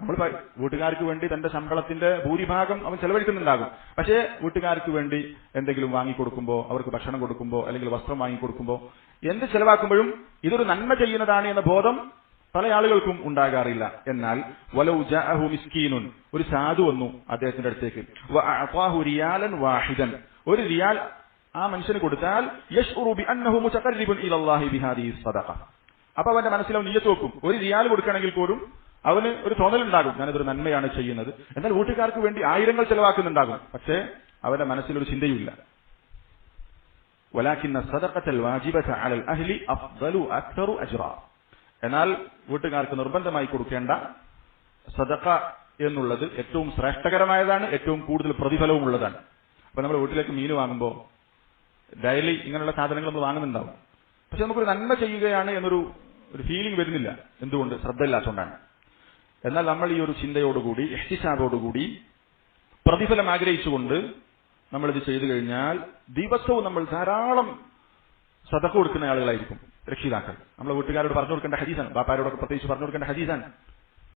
നമ്മൾ വീട്ടുകാർക്ക് വേണ്ടി തന്റെ ശമ്പളത്തിന്റെ ഭൂരിഭാഗം അവൻ ചെലവഴിക്കുന്നുണ്ടാകും. പക്ഷേ വീട്ടുകാർക്ക് വേണ്ടി എന്തെങ്കിലും വാങ്ങിക്കൊടുക്കുമ്പോ, അവർക്ക് ഭക്ഷണം കൊടുക്കുമ്പോ, അല്ലെങ്കിൽ വസ്ത്രം വാങ്ങിക്കൊടുക്കുമ്പോ, എന്ത് ചെലവാക്കുമ്പോഴും ഇതൊരു നന്മ ചെയ്യുന്നതാണ് എന്ന ബോധം പല ആളുകൾക്കും ഉണ്ടാകാറില്ല. എന്നാൽ വലൗ ജാഅഹു മിസ്കീനുൻ, ഒരു സാധു വന്നു അദ്ദേഹത്തിന്റെ അടുത്തേക്ക്, വഅഅതാഹു റിയാലൻ വാഹിദൻ, ഒരു റിയാൽ ആ മനുഷ്യന് കൊടുത്താൽ, യശ്ഉറു ബിഅന്നഹു മുതഖർരിബുൻ ഇലല്ലാഹി ബിഹാദിഹി സദഖ, അപ്പൊ അവന്റെ മനസ്സിൽ അവൻ നിയ്യത്ത് വെക്കും, ഒരു റിയാൽ കൊടുക്കണമെങ്കിൽ പോലും അവന് ഒരു തോന്നലുണ്ടാകും, ഞാനിതൊരു നന്മയാണ് ചെയ്യുന്നത്. എന്നാൽ വീട്ടുകാർക്ക് വേണ്ടി ആയിരങ്ങൾ ചെലവാക്കുന്നുണ്ടാകും, പക്ഷേ അവന്റെ മനസ്സിലൊരു ചിന്തയുമില്ല. വലാകിന്ന സദഖത്തൽ വാജിബത അലൽ അഹ്ലി അഫ്ദലു അക്തറു അജ്റ, എന്നാൽ വീട്ടുകാർക്ക് നിർബന്ധമായി കൊടുക്കേണ്ട സദഖ എന്നുള്ളത് ഏറ്റവും ശ്രേഷ്ഠകരമായതാണ്, ഏറ്റവും കൂടുതൽ പ്രതിഫലവും ഉള്ളതാണ്. അപ്പൊ നമ്മൾ വീട്ടിലേക്ക് മീൻ വാങ്ങുമ്പോൾ ഡെയിലി ഇങ്ങനെയുള്ള സാധനങ്ങൾ നമ്മൾ വാങ്ങുന്നുണ്ടാവും, പക്ഷെ നമുക്കൊരു നന്മ ചെയ്യുകയാണ് എന്നൊരു ഫീലിംഗ് വരുന്നില്ല. എന്തുകൊണ്ട്? ശ്രദ്ധയില്ലാത്തതുകൊണ്ടാണ്. എന്നാൽ നമ്മൾ ഈ ഒരു ചിന്തയോടുകൂടി, ഇഹ്തിസാബോടുകൂടി, പ്രതിഫലം ആഗ്രഹിച്ചുകൊണ്ട് നമ്മളിത് ചെയ്തു കഴിഞ്ഞാൽ ദിവസവും നമ്മൾ ധാരാളം സദഖ കൊടുക്കുന്ന ആളുകളായിരിക്കും രക്ഷിതാക്കൾ. നമ്മളെ വീട്ടുകാരോട് പറഞ്ഞു കൊടുക്കേണ്ട ഹദീസാണ്, ബാപ്പാരോടൊക്കെ പ്രത്യേകിച്ച് പറഞ്ഞു കൊടുക്കേണ്ട ഹദീസാണ്.